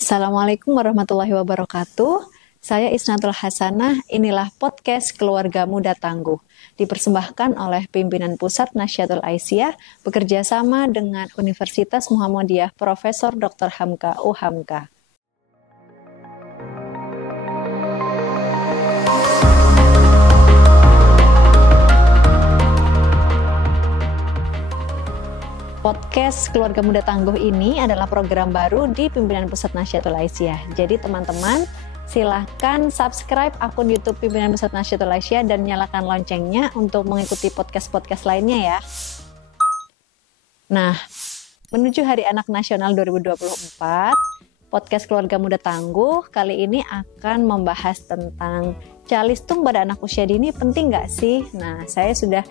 Assalamualaikum warahmatullahi wabarakatuh. Saya Isnatul Hasanah, inilah podcast Keluarga Muda Tangguh. Dipersembahkan oleh Pimpinan Pusat Nasyidul Aisyah bekerja sama dengan Universitas Muhammadiyah Profesor Dr. Hamka U. Hamka. Podcast Keluarga Muda Tangguh ini adalah program baru di Pimpinan Pusat Nasyidul Aisyah. Jadi teman-teman silahkan subscribe akun YouTube Pimpinan Pusat Nasyidul Aisyah dan nyalakan loncengnya untuk mengikuti podcast-podcast lainnya ya. Nah, menuju Hari Anak Nasional 2024, podcast Keluarga Muda Tangguh kali ini akan membahas tentang calistung pada anak usia dini penting nggak sih? Nah, saya sudah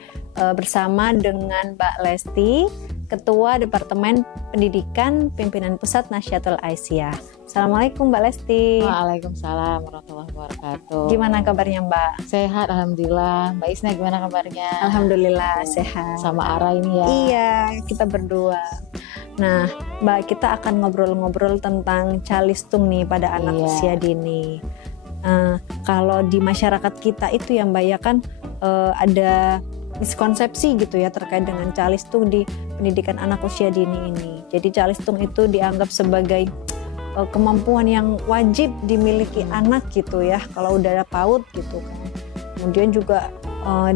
bersama dengan Mbak Lesti, Ketua Departemen Pendidikan Pimpinan Pusat Nasyidul Aisyah. Assalamualaikum Mbak Lesti. Waalaikumsalam warahmatullahi wabarakatuh. Gimana kabarnya Mbak? Sehat, alhamdulillah. Mbak Isna gimana kabarnya? Alhamdulillah sehat. Sama Ara ini ya. Iya, kita berdua. Nah, Mbak, kita akan ngobrol-ngobrol tentang calistung nih pada anak usia dini. Kalau di masyarakat kita itu ya Mbak ya kan ada miskonsepsi gitu ya terkait dengan calistung di pendidikan anak usia dini ini. Jadi calistung itu dianggap sebagai kemampuan yang wajib dimiliki anak gitu ya kalau udah ada PAUD gitu kan. Kemudian juga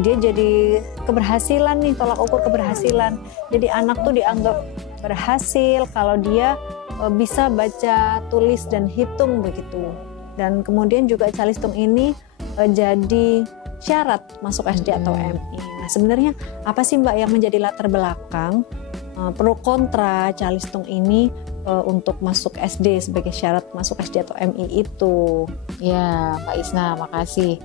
dia jadi keberhasilan nih, tolak ukur keberhasilan. Jadi anak tuh dianggap berhasil kalau dia bisa baca, tulis dan hitung begitu. Dan kemudian juga calistung ini jadi syarat masuk SD atau MI. Nah, sebenarnya apa sih Mbak yang menjadi latar belakang pro kontra calistung ini untuk masuk SD sebagai syarat masuk SD atau MI itu? Ya, Mbak Isna, makasih.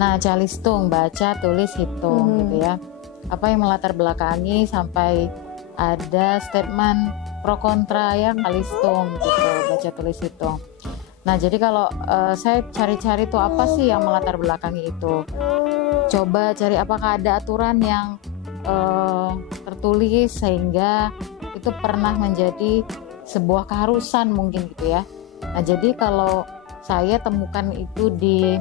Nah, calistung baca, tulis, hitung gitu ya. Apa yang melatar belakangi sampai ada statement pro kontra ya calistung gitu, baca, tulis, hitung. Nah, jadi kalau saya cari-cari tuh apa sih yang melatar belakangi itu. Coba cari apakah ada aturan yang tertulis sehingga itu pernah menjadi sebuah keharusan mungkin gitu ya. Nah, jadi kalau saya temukan itu di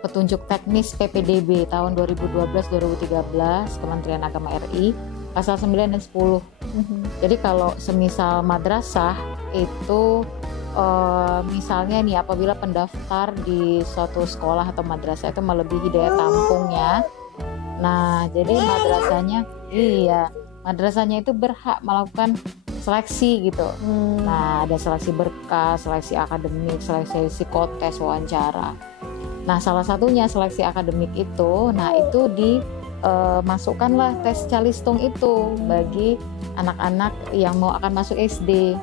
petunjuk teknis PPDB tahun 2012-2013 Kementerian Agama RI pasal 9 dan 10. Jadi kalau semisal madrasah itu misalnya nih apabila pendaftar di suatu sekolah atau madrasah itu melebihi daya tampungnya, nah jadi madrasahnya itu berhak melakukan seleksi gitu. Nah, ada seleksi berkas, seleksi akademik, seleksi psikotes, wawancara. Nah, salah satunya seleksi akademik itu, nah itu masukkanlah tes calistung itu bagi anak-anak yang akan masuk SD.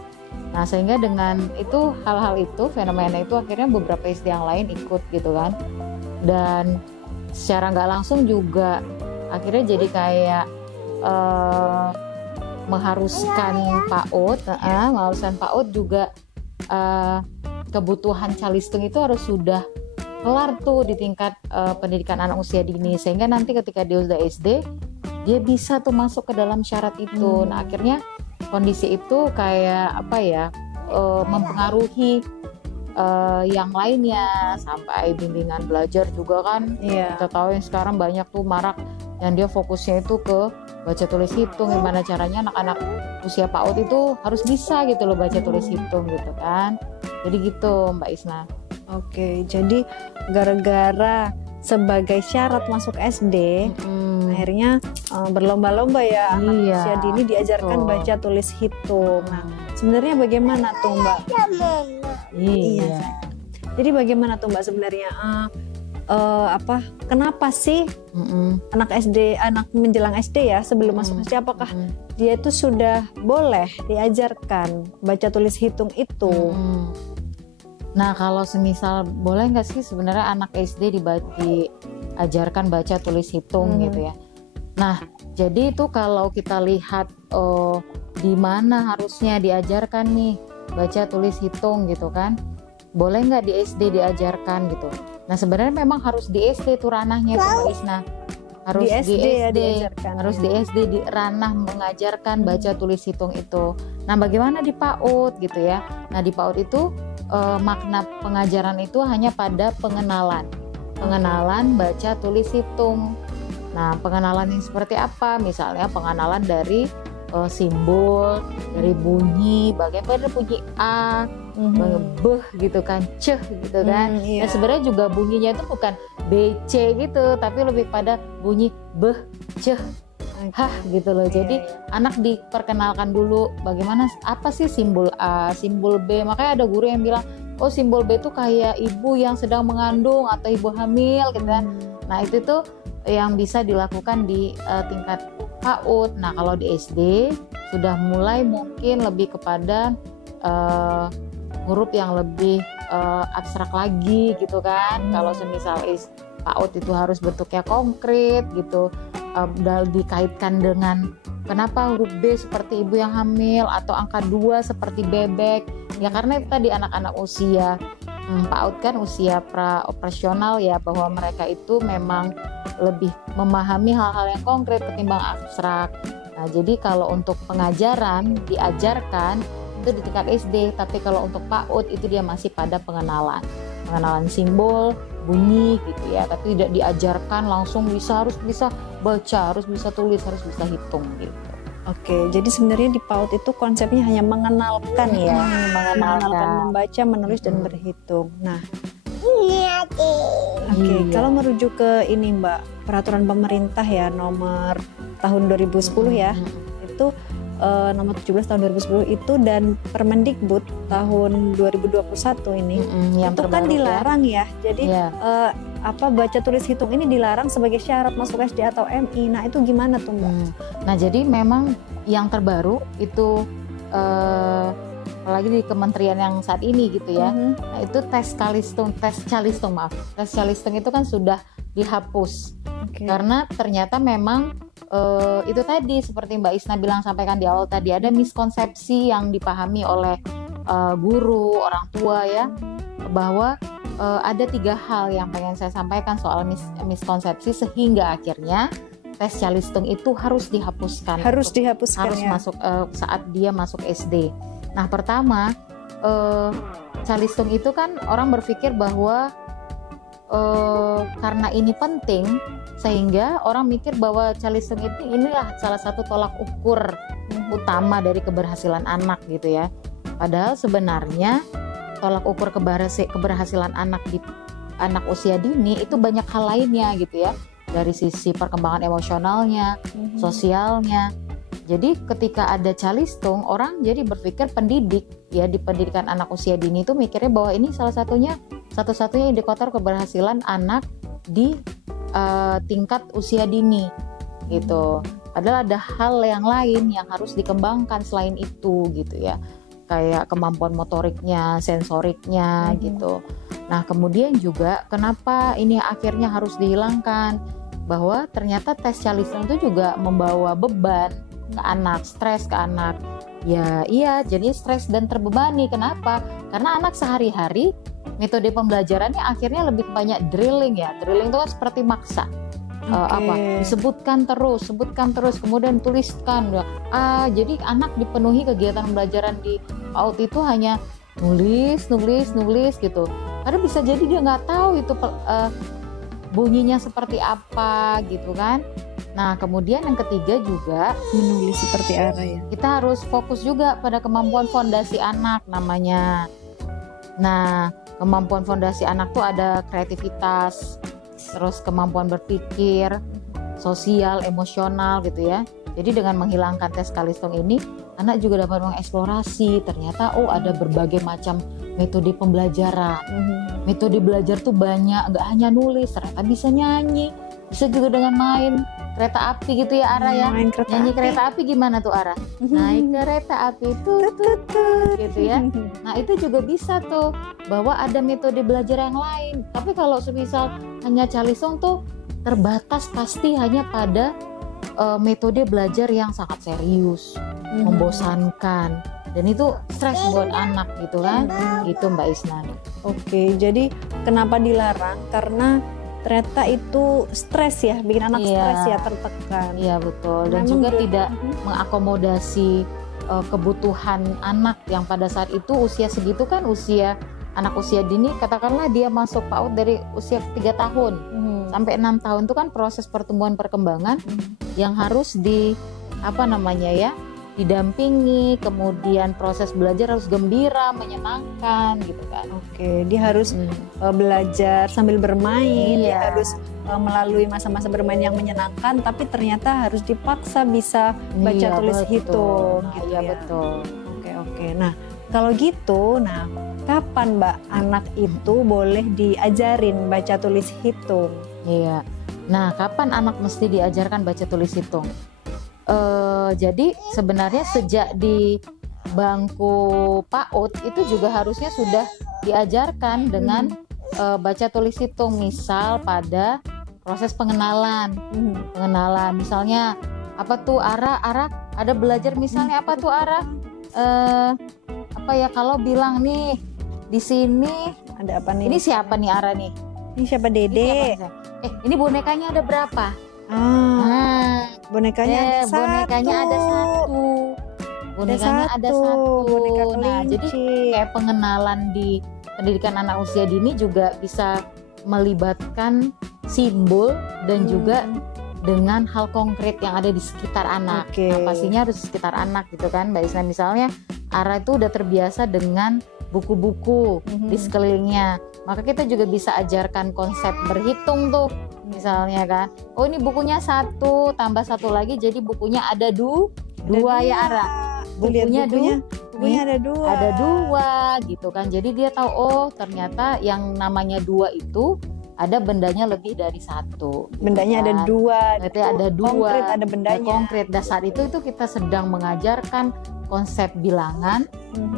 Nah, sehingga dengan itu hal-hal itu, fenomena itu akhirnya beberapa SD yang lain ikut gitu kan. Dan secara nggak langsung juga akhirnya jadi kayak mengharuskan PAUD juga kebutuhan calistung itu harus sudah kelar tuh di tingkat pendidikan anak usia dini, sehingga nanti ketika dia sudah SD dia bisa tuh masuk ke dalam syarat itu. Nah, akhirnya kondisi itu kayak mempengaruhi yang lainnya sampai bimbingan belajar juga kan. Kita tahu yang sekarang banyak tuh marak yang dia fokusnya itu ke baca tulis hitung, gimana caranya anak-anak usia PAUD itu harus bisa gitu loh baca tulis hitung gitu kan. Jadi gitu Mbak Isna. Oke, jadi gara-gara sebagai syarat masuk SD, akhirnya berlomba-lomba ya anak usia dini diajarkan baca tulis hitung. Nah, sebenarnya bagaimana tuh Mbak? Iya. Jadi bagaimana tuh Mbak sebenarnya? Kenapa sih anak menjelang SD ya sebelum masuk SD, apakah dia itu sudah boleh diajarkan baca tulis hitung itu? Nah, kalau semisal boleh nggak sih sebenarnya anak SD diajarkan baca tulis hitung gitu ya. Nah, jadi itu kalau kita lihat di mana harusnya diajarkan nih baca tulis hitung gitu kan, boleh nggak di SD diajarkan gitu. Nah, sebenarnya memang harus di SD tuh ranahnya tuh Mbak Isna. harus di SD ya diajarkan. harus di SD, di ranah mengajarkan baca tulis hitung itu. Nah, bagaimana di PAUD gitu ya? Nah, di PAUD itu makna pengajaran itu hanya pada pengenalan baca tulis hitung. Nah, pengenalan yang seperti apa? Misalnya pengenalan dari simbol, dari bunyi, bagaimana bunyi A, beh gitu kan, ceh gitu kan. Iya. Nah, sebenarnya juga bunyinya itu bukan BC gitu, tapi lebih pada bunyi beh, ceh, hah gitu loh. Jadi anak diperkenalkan dulu bagaimana, apa sih simbol A, simbol B. Makanya ada guru yang bilang, oh simbol B itu kayak ibu yang sedang mengandung atau ibu hamil gitu kan. Nah, itu tuh yang bisa dilakukan di tingkat PAUD. Nah, kalau di SD sudah mulai mungkin lebih kepada huruf yang lebih abstrak lagi gitu kan. Kalau semisal PAUD itu harus bentuknya konkret gitu, dan dikaitkan dengan kenapa huruf B seperti ibu yang hamil atau angka 2 seperti bebek. Ya karena itu tadi anak-anak usia PAUD kan usia pra-operasional ya, bahwa mereka itu memang lebih memahami hal-hal yang konkret ketimbang abstrak. Nah, jadi kalau untuk pengajaran diajarkan itu di tingkat SD, tapi kalau untuk PAUD itu dia masih pada pengenalan simbol, bunyi gitu ya, tapi tidak diajarkan langsung harus bisa baca, harus bisa tulis, harus bisa hitung gitu. Oke, jadi sebenarnya di PAUD itu konsepnya hanya mengenalkan ya, mengenalkan membaca, menulis dan berhitung. Nah, oke, kalau merujuk ke ini Mbak, peraturan pemerintah ya nomor tahun 2010 ya, itu nomor 17 tahun 2010 itu, dan Permendikbud tahun 2021 ini yang itu kan dilarang ya. Jadi baca tulis hitung ini dilarang sebagai syarat masuk SD atau MI. Nah, itu gimana tuh Mbak? Nah, jadi memang yang terbaru itu apalagi di kementerian yang saat ini gitu ya. Nah, itu tes calistung itu kan sudah dihapus. Karena ternyata memang itu tadi seperti Mbak Isna sampaikan di awal tadi, ada miskonsepsi yang dipahami oleh guru, orang tua ya, bahwa ada 3 hal yang pengen saya sampaikan soal miskonsepsi sehingga akhirnya tes calistung itu harus dihapuskan. Harus masuk saat dia masuk SD. Nah, pertama calistung itu kan orang berpikir bahwa karena ini penting sehingga orang mikir bahwa calistung itu inilah salah satu tolak ukur utama dari keberhasilan anak gitu ya. Padahal sebenarnya tolak ukur keberhasilan anak di anak usia dini itu banyak hal lainnya gitu ya, dari sisi perkembangan emosionalnya, sosialnya. Jadi ketika ada calistung, orang jadi berpikir pendidik ya di pendidikan anak usia dini itu mikirnya bahwa ini satu-satunya indikator keberhasilan anak di tingkat usia dini gitu. Padahal ada hal yang lain yang harus dikembangkan selain itu gitu ya, kayak kemampuan motoriknya, sensoriknya gitu. Nah, kemudian juga kenapa ini akhirnya harus dihilangkan, bahwa ternyata tes calistung itu juga membawa beban ke anak, stres ke anak. Ya iya, jadi stres dan terbebani. Kenapa? Karena anak sehari-hari metode pembelajarannya akhirnya lebih banyak drilling ya. Drilling itu kan seperti maksa. Sebutkan terus, kemudian tuliskan. Jadi anak dipenuhi kegiatan pembelajaran di PAUD itu hanya nulis gitu. Karena bisa jadi dia nggak tahu itu bunyinya seperti apa gitu kan. Nah, kemudian yang ketiga juga menulis seperti apa ya. Kita harus fokus juga pada kemampuan fondasi anak namanya. Nah, kemampuan fondasi anak tuh ada kreativitas, terus kemampuan berpikir, sosial, emosional gitu ya. Jadi dengan menghilangkan tes calistung ini, anak juga dapat mengeksplorasi ternyata ada berbagai macam metode pembelajaran. Metode belajar tuh banyak, nggak hanya nulis, ternyata bisa nyanyi, bisa juga dengan main kereta api gitu ya Ara ya. Nyanyi kereta api gimana tuh Ara? Naik kereta api tut gitu ya. Nah, itu juga bisa tuh, bahwa ada metode belajar yang lain. Tapi kalau semisal hanya calistung tuh terbatas pasti hanya pada metode belajar yang sangat serius, membosankan, dan itu stres buat anak gitu kan. Gitu Mbak Isna. Oke, jadi kenapa dilarang? Karena ternyata itu stres ya, bikin anak stres ya, tertekan. Iya betul. Dan juga tidak mengakomodasi kebutuhan anak yang pada saat itu usia segitu kan anak usia dini, katakanlah dia masuk PAUD dari usia 3 tahun sampai 6 tahun itu kan proses pertumbuhan perkembangan yang harus didampingi, kemudian proses belajar harus gembira, menyenangkan gitu kan. Oke, dia harus belajar sambil bermain, dia harus melalui masa-masa bermain yang menyenangkan, tapi ternyata harus dipaksa bisa baca tulis hitung gitu ya. Betul. Oke. Nah, kalau gitu, kapan Mbak anak itu boleh diajarin baca tulis hitung? Iya. Nah, kapan anak mesti diajarkan baca tulis hitung? Jadi sebenarnya sejak di bangku PAUD itu juga harusnya sudah diajarkan dengan baca tulis hitung, misal pada proses pengenalan. Pengenalan misalnya apa tuh arah ada belajar misalnya apa tuh arah kalau bilang nih di sini ada apa nih? Ini siapa nih Ara nih? Ini siapa Dede? Ini bonekanya ada berapa? Bonekanya ada satu. Bonekanya ada satu. Nah, jadi kayak pengenalan di pendidikan anak usia dini juga bisa melibatkan simbol dan juga dengan hal konkret yang ada di sekitar anak. Nah, pastinya harus di sekitar anak gitu kan, Mbak Isna. Misalnya Ara itu udah terbiasa dengan buku-buku di sekelilingnya, maka kita juga bisa ajarkan konsep berhitung tuh. Misalnya kan, oh ini bukunya 1 tambah 1 lagi, jadi bukunya ada dua ya Ara. Bukunya ada 2. Ada 2 gitu kan. Jadi dia tahu, oh ternyata yang namanya 2 itu ada bendanya lebih dari 1. Gitu bendanya kan. Ada 2. Berarti ada 2. Konkret ada bendanya. Konkret. Dasar itu kita sedang mengajarkan konsep bilangan,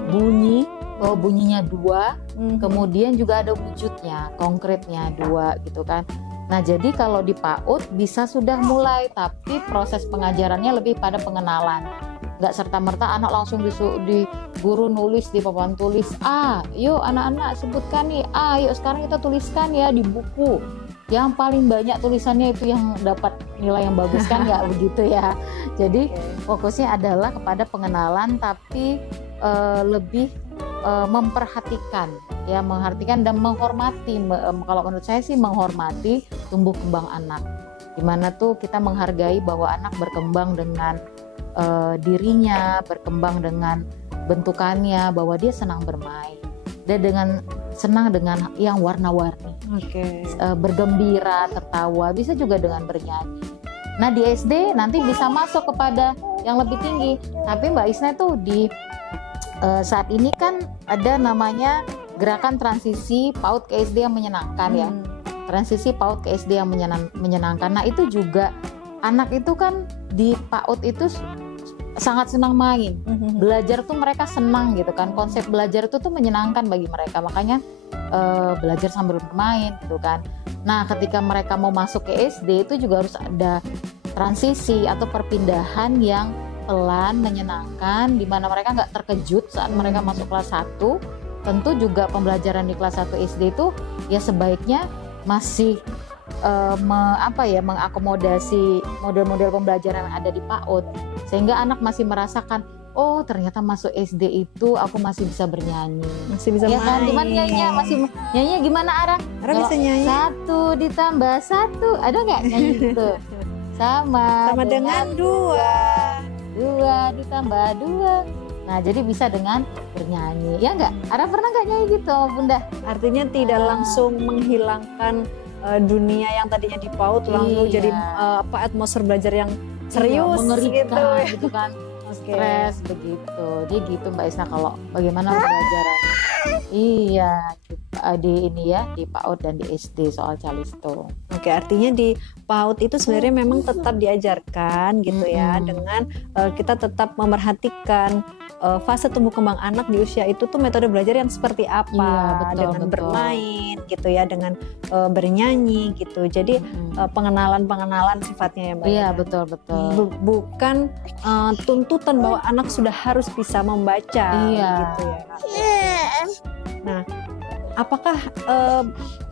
bunyi, bahwa bunyinya 2, kemudian juga ada wujudnya, konkretnya 2 gitu kan. Nah, jadi kalau di PAUD bisa sudah mulai, tapi proses pengajarannya lebih pada pengenalan. Nggak serta-merta anak langsung di guru nulis di papan tulis, yuk anak-anak sebutkan nih, yuk sekarang kita tuliskan ya di buku. Yang paling banyak tulisannya itu yang dapat nilai yang bagus kan, nggak begitu ya. Jadi fokusnya adalah kepada pengenalan, tapi lebih memperhatikan dan menghormati. Kalau menurut saya sih menghormati tumbuh kembang anak, dimana tuh kita menghargai bahwa anak berkembang dengan dirinya, berkembang dengan bentukannya, bahwa dia senang bermain dan senang dengan yang warna-warni, bergembira, tertawa, bisa juga dengan bernyanyi. Nah di SD nanti bisa masuk kepada yang lebih tinggi, tapi Mbak Isna tuh di saat ini kan ada namanya gerakan transisi PAUD ke SD yang menyenangkan ya. Transisi PAUD ke SD yang menyenangkan. Nah itu juga anak itu kan di PAUD itu sangat senang main. Belajar tuh mereka senang gitu kan. Konsep belajar itu tuh menyenangkan bagi mereka. Makanya belajar sambil bermain gitu kan. Nah ketika mereka mau masuk ke SD itu juga harus ada transisi atau perpindahan yang pelan, menyenangkan, di mana mereka nggak terkejut saat mereka masuk kelas 1. Tentu juga pembelajaran di kelas 1 SD itu ya sebaiknya masih mengakomodasi model-model pembelajaran yang ada di PAUD, sehingga anak masih merasakan, oh ternyata masuk SD itu aku masih bisa bernyanyi, masih bisa ya kan? Gimana nyanyinya? Nyanyinya gimana Ara bisa nyanyi 1 ditambah 1, ada nggak nyanyi gitu? sama dengan 2 ditambah 2. Nah, jadi bisa dengan bernyanyi. Ya enggak? Ara pernah enggak nyanyi gitu sama Bunda? Artinya tidak langsung menghilangkan dunia yang tadinya di PAUD, langsung jadi atmosfer belajar yang serius, mengerikan gitu kan. Stres begitu. Jadi gitu Mbak Isna, kalau bagaimana pembelajaran. Iya, di PAUD dan di SD soal calistung. Oke, artinya di PAUD itu sebenarnya memang tetap diajarkan gitu ya, dengan kita tetap memerhatikan fase tumbuh kembang anak di usia itu tuh metode belajar yang seperti apa, dengan bermain gitu ya, dengan bernyanyi gitu. Jadi pengenalan sifatnya ya Mbak. Iya, betul. Bukan tuntutan bahwa anak sudah harus bisa membaca gitu ya. Nah, apakah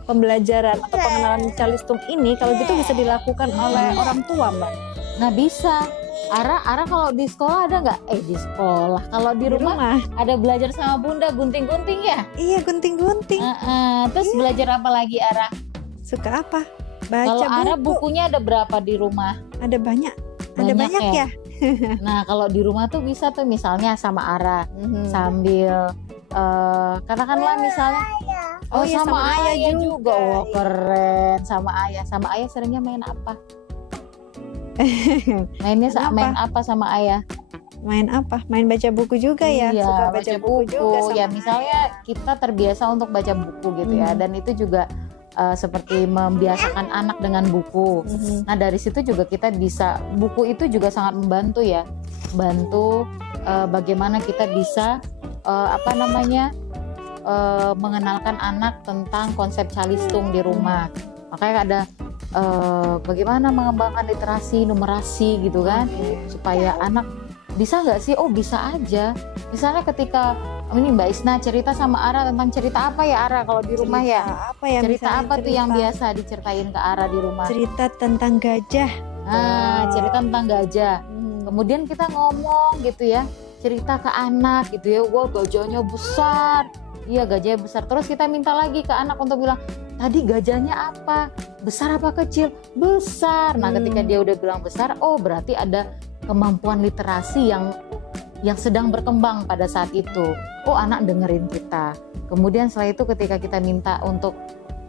pembelajaran atau pengenalan calistung ini kalau gitu bisa dilakukan oleh orang tua, Mbak? Nah bisa. Ara kalau di sekolah ada nggak? Di sekolah. Kalau di rumah ada belajar sama Bunda gunting-gunting ya? Iya, gunting-gunting. Terus belajar apa lagi Ara? Suka apa? Baca Kalau buku. Ara bukunya ada berapa di rumah? Ada banyak. Ada banyak ya. Nah kalau di rumah tuh bisa tuh misalnya sama Ara sambil katakanlah misalnya sama ayah juga. Wah keren, sama ayah. Sama ayah seringnya main apa? Main apa sama ayah? Main apa? Main baca buku juga ya? Iya, suka baca buku juga sama ya misalnya kita terbiasa untuk baca buku gitu ya, dan itu juga seperti membiasakan anak dengan buku. Nah dari situ juga kita bisa, buku itu juga sangat membantu ya, bantu bagaimana kita bisa mengenalkan anak tentang konsep calistung di rumah. Makanya ada bagaimana mengembangkan literasi numerasi gitu kan, supaya anak bisa nggak sih? Oh bisa aja. Misalnya ketika ini Mbak Isna cerita sama Ara tentang cerita apa ya Ara kalau di rumah ya? Cerita apa tuh yang biasa diceritain ke Ara di rumah? Cerita tentang gajah. Cerita tentang gajah. Kemudian kita ngomong gitu ya, cerita ke anak gitu ya. Wah gajahnya besar. Iya gajahnya besar. Terus kita minta lagi ke anak untuk bilang, tadi gajahnya apa? Besar apa kecil? Besar. Nah ketika dia udah bilang besar, oh berarti ada kemampuan literasi yang sedang berkembang pada saat itu. Oh anak dengerin kita. Kemudian setelah itu ketika kita minta untuk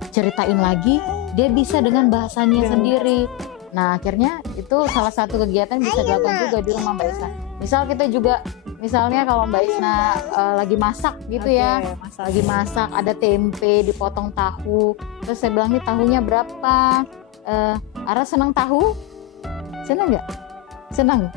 ceritain lagi, dia bisa dengan bahasanya sendiri. Nah akhirnya itu salah satu kegiatan bisa dilakukan juga di rumah Mbak Isna. Misal kita juga, misalnya kalau Mbak Isna lagi masak gitu ya, lagi masak ada tempe dipotong tahu, terus saya bilang nih tahunya berapa? Ara senang tahu? Senang nggak? Senang.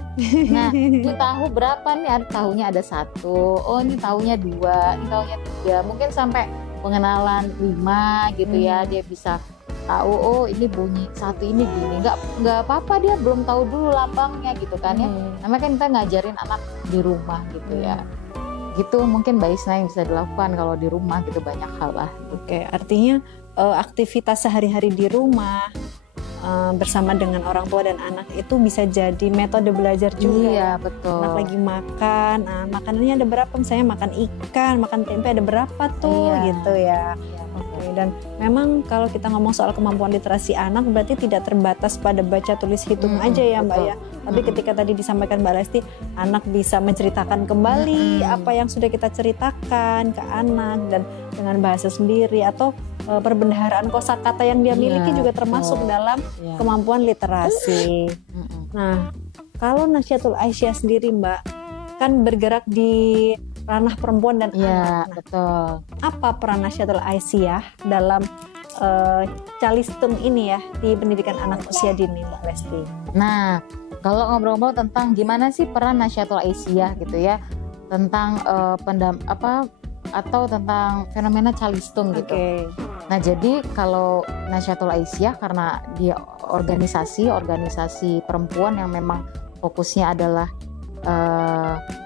Nah ini tahu berapa nih? Tahunya ada 1. Oh ini tahunya 2, ini tahunya 3. Mungkin sampai pengenalan 5 gitu ya, dia bisa tahu oh ini bunyi 1 ini gini. Nggak apa-apa dia belum tahu dulu lambangnya gitu kan ya. Namanya kan kita ngajarin anak di rumah gitu ya. Gitu mungkin Mbak Isna yang bisa dilakukan kalau di rumah gitu, banyak hal lah. Oke, artinya aktivitas sehari-hari di rumah bersama dengan orang tua dan anak itu bisa jadi metode belajar juga. Iya betul. Anak lagi makan, makanannya ada berapa? Misalnya makan ikan, makan tempe ada berapa tuh gitu ya. Oke, dan memang kalau kita ngomong soal kemampuan literasi anak berarti tidak terbatas pada baca tulis hitung aja ya Mbak ya. Tapi ketika tadi disampaikan Mbak Lesti, anak bisa menceritakan kembali apa yang sudah kita ceritakan ke anak dan dengan bahasa sendiri, atau perbendaharaan kosakata yang dia miliki juga termasuk dalam kemampuan literasi. Nah, kalau Nasyatul Aisyah sendiri Mbak kan bergerak di ranah perempuan dan anak. Betul. Apa peran Nasyatul Aisyah dalam calistung ini ya di pendidikan anak usia dini Mbak Lesti? Nah, kalau ngobrol-ngobrol tentang gimana sih peran Nasyatul Aisyah gitu ya, tentang atau tentang fenomena calistung gitu. Nah jadi kalau Nasyatul Aisyah karena dia organisasi perempuan yang memang fokusnya adalah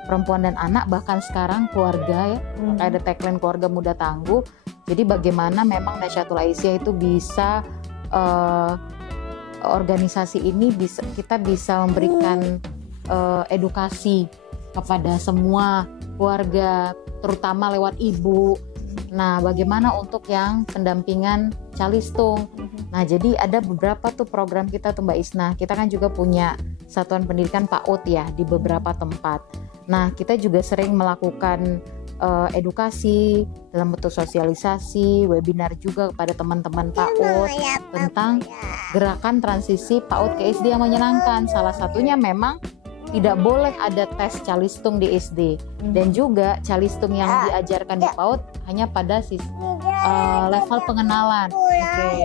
perempuan dan anak, bahkan sekarang keluarga ya, kayak ada tagline keluarga muda tangguh. Jadi bagaimana memang Nasyatul Aisyah itu bisa organisasi ini kita bisa memberikan edukasi kepada semua keluarga, terutama lewat ibu. Nah, bagaimana untuk yang pendampingan calistung? Nah, jadi ada beberapa tuh program kita tuh Mbak Isna. Kita kan juga punya satuan pendidikan PAUD ya di beberapa tempat. Nah, kita juga sering melakukan edukasi dalam bentuk sosialisasi, webinar juga kepada teman-teman PAUD tentang gerakan transisi PAUD ke SD yang menyenangkan. Salah satunya memang tidak boleh ada tes calistung di SD, dan juga calistung yang diajarkan di PAUD hanya pada level pengenalan.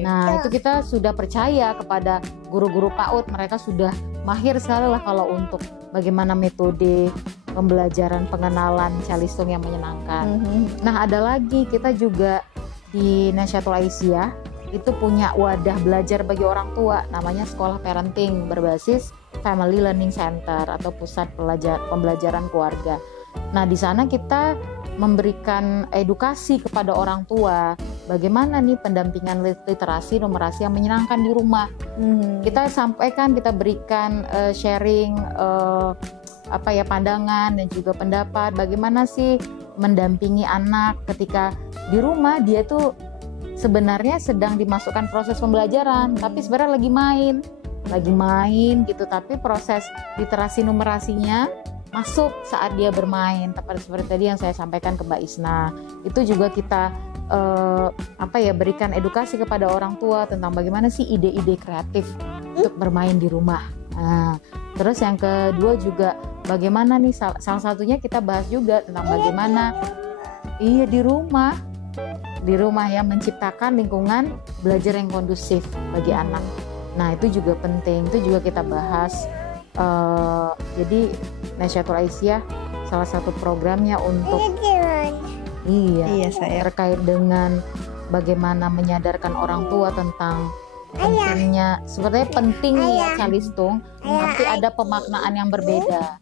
Nah itu kita sudah percaya kepada guru-guru PAUD, mereka sudah mahir sekali lah kalau untuk bagaimana metode pembelajaran pengenalan calistung yang menyenangkan. Nah ada lagi, kita juga di Nasyatul Aisyah itu punya wadah belajar bagi orang tua, namanya Sekolah Parenting berbasis Family Learning Center atau pusat pembelajaran keluarga. Nah, di sana kita memberikan edukasi kepada orang tua bagaimana nih pendampingan literasi numerasi yang menyenangkan di rumah. Kita sampaikan, kita berikan sharing pandangan dan juga pendapat bagaimana sih mendampingi anak ketika di rumah dia tuh sebenarnya sedang dimasukkan proses pembelajaran, tapi sebenarnya lagi main gitu, tapi proses literasi numerasinya masuk saat dia bermain. Seperti tadi yang saya sampaikan ke Mbak Isna, itu juga kita berikan edukasi kepada orang tua tentang bagaimana sih ide-ide kreatif untuk bermain di rumah. Nah, terus yang kedua juga bagaimana nih, salah satunya kita bahas juga tentang bagaimana di rumah ya menciptakan lingkungan belajar yang kondusif bagi anak. Nah itu juga penting, itu juga kita bahas. Jadi Nasyatul Aisyah salah satu programnya untuk terkait dengan bagaimana menyadarkan orang tua tentang pentingnya, sebenarnya penting ya calistung, tapi ada pemaknaan yang berbeda.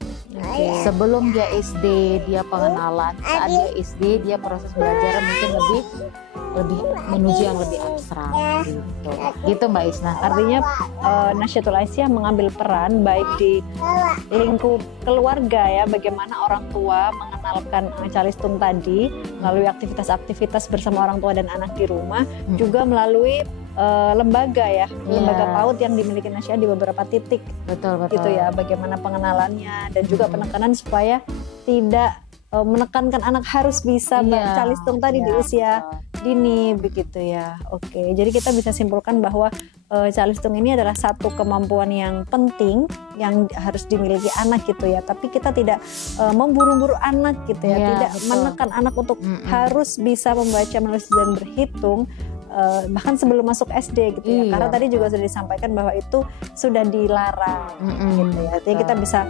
Sebelum dia SD dia pengenalan, saat dia SD dia proses belajar mungkin lebih menuju yang lebih abstrak gitu Mbak Isna. Artinya Nasyatul Aisyah mengambil peran baik di lingkup keluarga ya, bagaimana orang tua mengenalkan calistung tadi melalui aktivitas-aktivitas bersama orang tua dan anak di rumah, juga melalui lembaga lembaga PAUD yang dimiliki Nasya di beberapa titik. Betul. Gitu ya, bagaimana pengenalannya dan juga penekanan supaya tidak menekankan anak harus bisa calistung tadi di usia dini begitu ya. Oke, jadi kita bisa simpulkan bahwa calistung ini adalah satu kemampuan yang penting yang harus dimiliki anak gitu ya. Tapi kita tidak memburu-buru anak gitu ya, tidak menekan anak untuk harus bisa membaca, menulis dan berhitung. Bahkan sebelum masuk SD gitu ya, karena tadi juga sudah disampaikan bahwa itu sudah dilarang gitu ya. Artinya kita bisa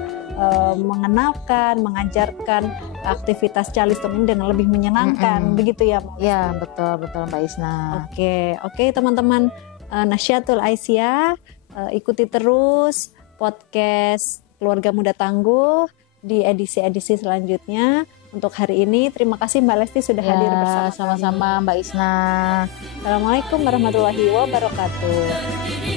mengenalkan, mengajarkan aktivitas calistung ini dengan lebih menyenangkan begitu ya. Iya betul Mbak Isna. Oke teman-teman Nasyatul Aisyah, ikuti terus podcast Keluarga Muda Tangguh di edisi-edisi selanjutnya. Untuk hari ini terima kasih Mbak Lesti sudah hadir bersama sama-sama Mbak Isna. Assalamualaikum warahmatullahi wabarakatuh.